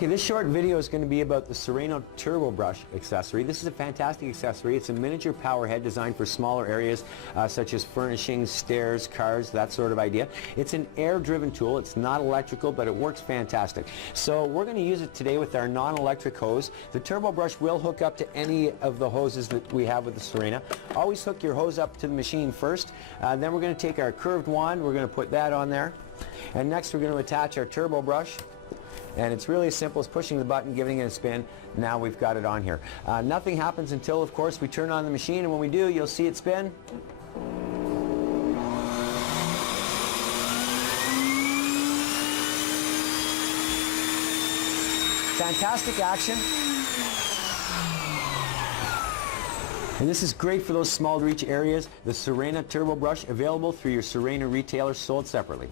Okay, this short video is going to be about the Sirena Turbo Brush accessory. This is a fantastic accessory. It's a miniature power head designed for smaller areas such as furnishings, stairs, cars, that sort of idea. It's an air-driven tool. It's not electrical, but it works fantastic. So we're going to use it today with our non-electric hose. The Turbo Brush will hook up to any of the hoses that we have with the Sirena. Always hook your hose up to the machine first. Then we're going to take our curved wand. We're going to put that on there. And next we're going to attach our Turbo Brush. And it's really as simple as pushing the button, giving it a spin. Now we've got it on here. Nothing happens until, of course, we turn on the machine, and when we do, you'll see it spin. Fantastic action. And this is great for those small reach areas. The Sirena Turbo Brush, available through your Sirena retailer, sold separately.